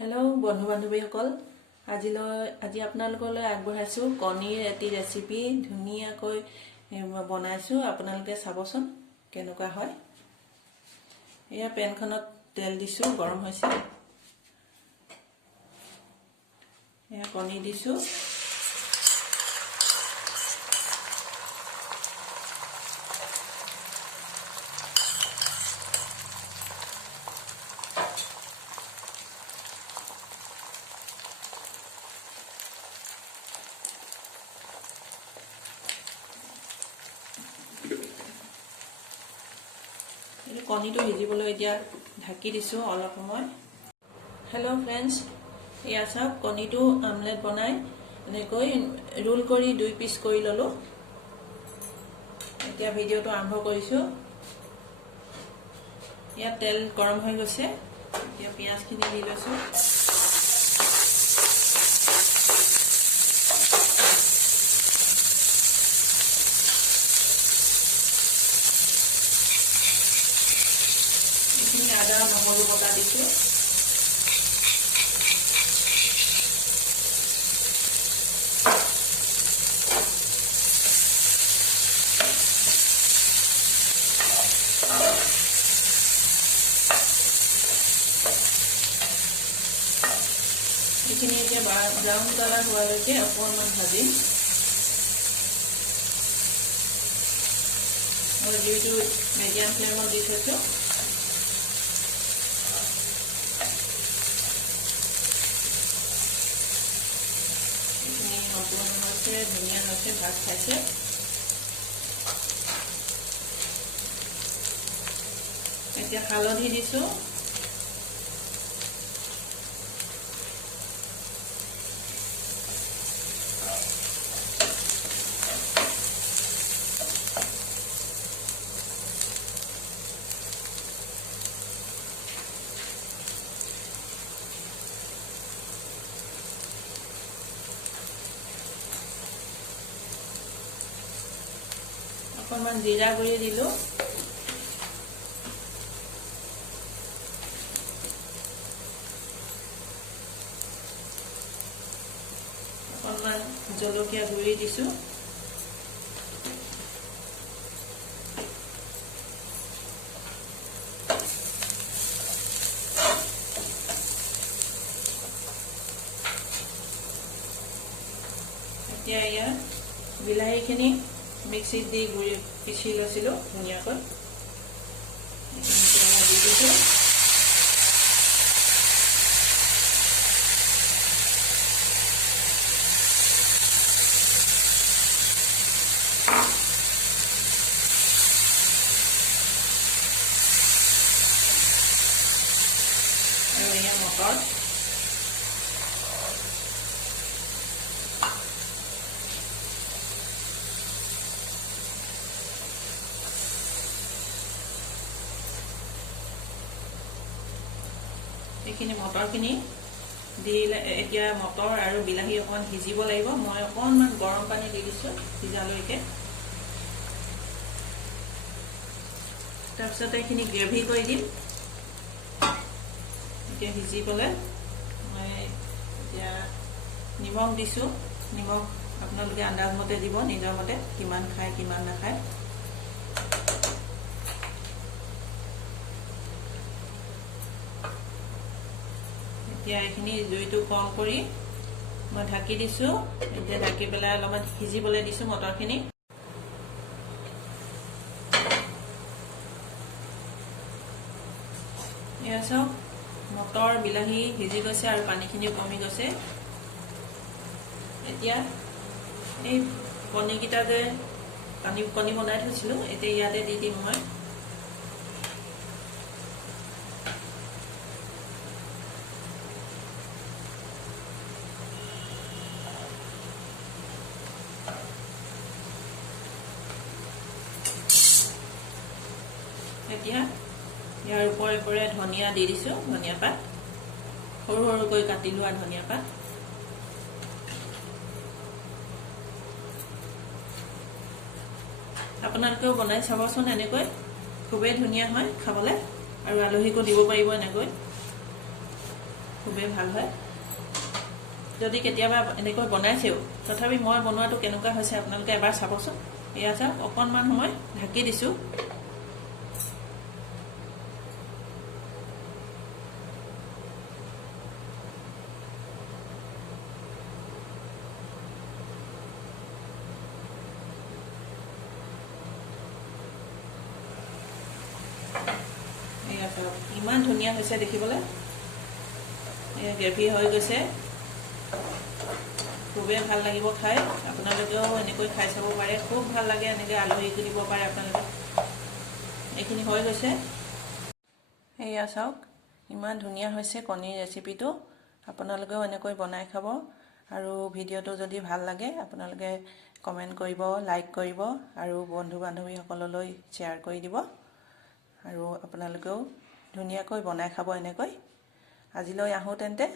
Hello' বন্ধু বান্ধৱীসকল, আজি আপোনালোকলৈ আগবঢ়াইছো কণীৰ এটি ৰেচিপি। ধুনীয়াকৈ বনাইছো, আপোনালোকে চাবচোন কেনেকুৱা হয়। এয়া পেনখনত তেল দিছো, গৰম হৈছে। এয়া কণী দিছো। কণীটো সিজিবলৈ এতিয়া ঢাকি দিছো অলপ সময়। হেল্ল' ফ্ৰেণ্ডছ, এয়া চাওক কণীটো আমলেট বনাই এনেকৈ ৰোল কৰি 2 পিচ কৰি ললো। এতিয়া ভিডিঅ'টো আৰম্ভ কৰিছো। ইয়াত তেল গৰম হৈ গৈছে। এতিয়া পিঁয়াজখিনি দি লৈছো। আদা নহৰু বটা দিছো। এইখিনি এতিয়া ব্ৰাউন কালাৰ হোৱালৈকে অকণমান ভাজিম। মই জুইটো মিডিয়াম ফ্লেমত দি থৈছো। ধুনীয়া হৈছে, ভাত খাইছে। এতিয়া হালধি দিছো। অকণমান জিৰা গুৰি দিলো। অকণমান জলকীয়া গুৰি দিছো। এতিয়া ইয়াত বিলাহীখিনি মিক্সিত দি গুড়ি পিচি লৈছিলো ধুনীয়াকৈ। দি দিছো। আৰু এয়া মটৰ। এইখিনি মটৰখিনি দিলে এতিয়া মটৰ আৰু বিলাহী অকণমান সিজিব লাগিব। মই অকণমান গৰম পানী দি দিছো সিজালৈকে। তাৰপিছত এইখিনি গ্ৰেভি কৰি দিম। এতিয়া সিজিবলৈ মই এতিয়া নিমখ দিছো। নিমখ আপোনালোকে আন্দাজ মতে দিব, নিজৰ মতে কিমান খায় কিমান নাখায়। এতিয়া এইখিনি জুইটো কম কৰি মই ঢাকি দিছো। এতিয়া ঢাকি পেলাই অলপমান সিজিবলৈ দিছো মটৰখিনি। এয়া চাওক মটৰ বিলাহী সিজি গৈছে আৰু পানীখিনিও কমি গৈছে। এতিয়া এই কণীকেইটা যে কণী বনাই থৈছিলো, এতিয়া ইয়াতে দি দিম মই। এতিয়া ইয়াৰ ওপৰে ধনিয়া দি দিছো, ধনিয়া পাত সৰু সৰুকৈ কাটি লোৱা ধনিয়া পাত। আপোনালোকেও বনাই চাবচোন, এনেকৈ খুবেই ধুনীয়া হয় খাবলৈ। আৰু আলহীকো দিব পাৰিব এনেকৈ। খুবেই ভাল হয়। যদি কেতিয়াবা এনেকৈ বনাইছেও তথাপি মই বনোৱাটো কেনেকুৱা হৈছে আপোনালোকে এবাৰ চাবচোন। এয়া চাওক, অকণমান সময় ঢাকি দিছোঁ। এয়া চাওক, ইমান ধুনীয়া হৈছে দেখিবলৈ। এয়া গ্ৰেভি হৈ গৈছে, খুবেই ভাল লাগিব খাই। আপোনালোকেও এনেকৈ খাই চাব পাৰে, খুব ভাল লাগে। এনেকৈ আলহীক দিব পাৰে আপোনালোকে। এইখিনি হৈ গৈছে। এয়া চাওক, ইমান ধুনীয়া হৈছে কণীৰ ৰেচিপিটো। আপোনালোকেও এনেকৈ বনাই খাব। আৰু ভিডিঅ'টো যদি ভাল লাগে আপোনালোকে কমেণ্ট কৰিব, লাইক কৰিব আৰু বন্ধু বান্ধৱীসকললৈ শ্বেয়াৰ কৰি দিব। আৰু আপোনালোকেও ধুনীয়াকৈ বনাই খাব এনেকৈ। আজিলৈ আহোঁ তেন্তে।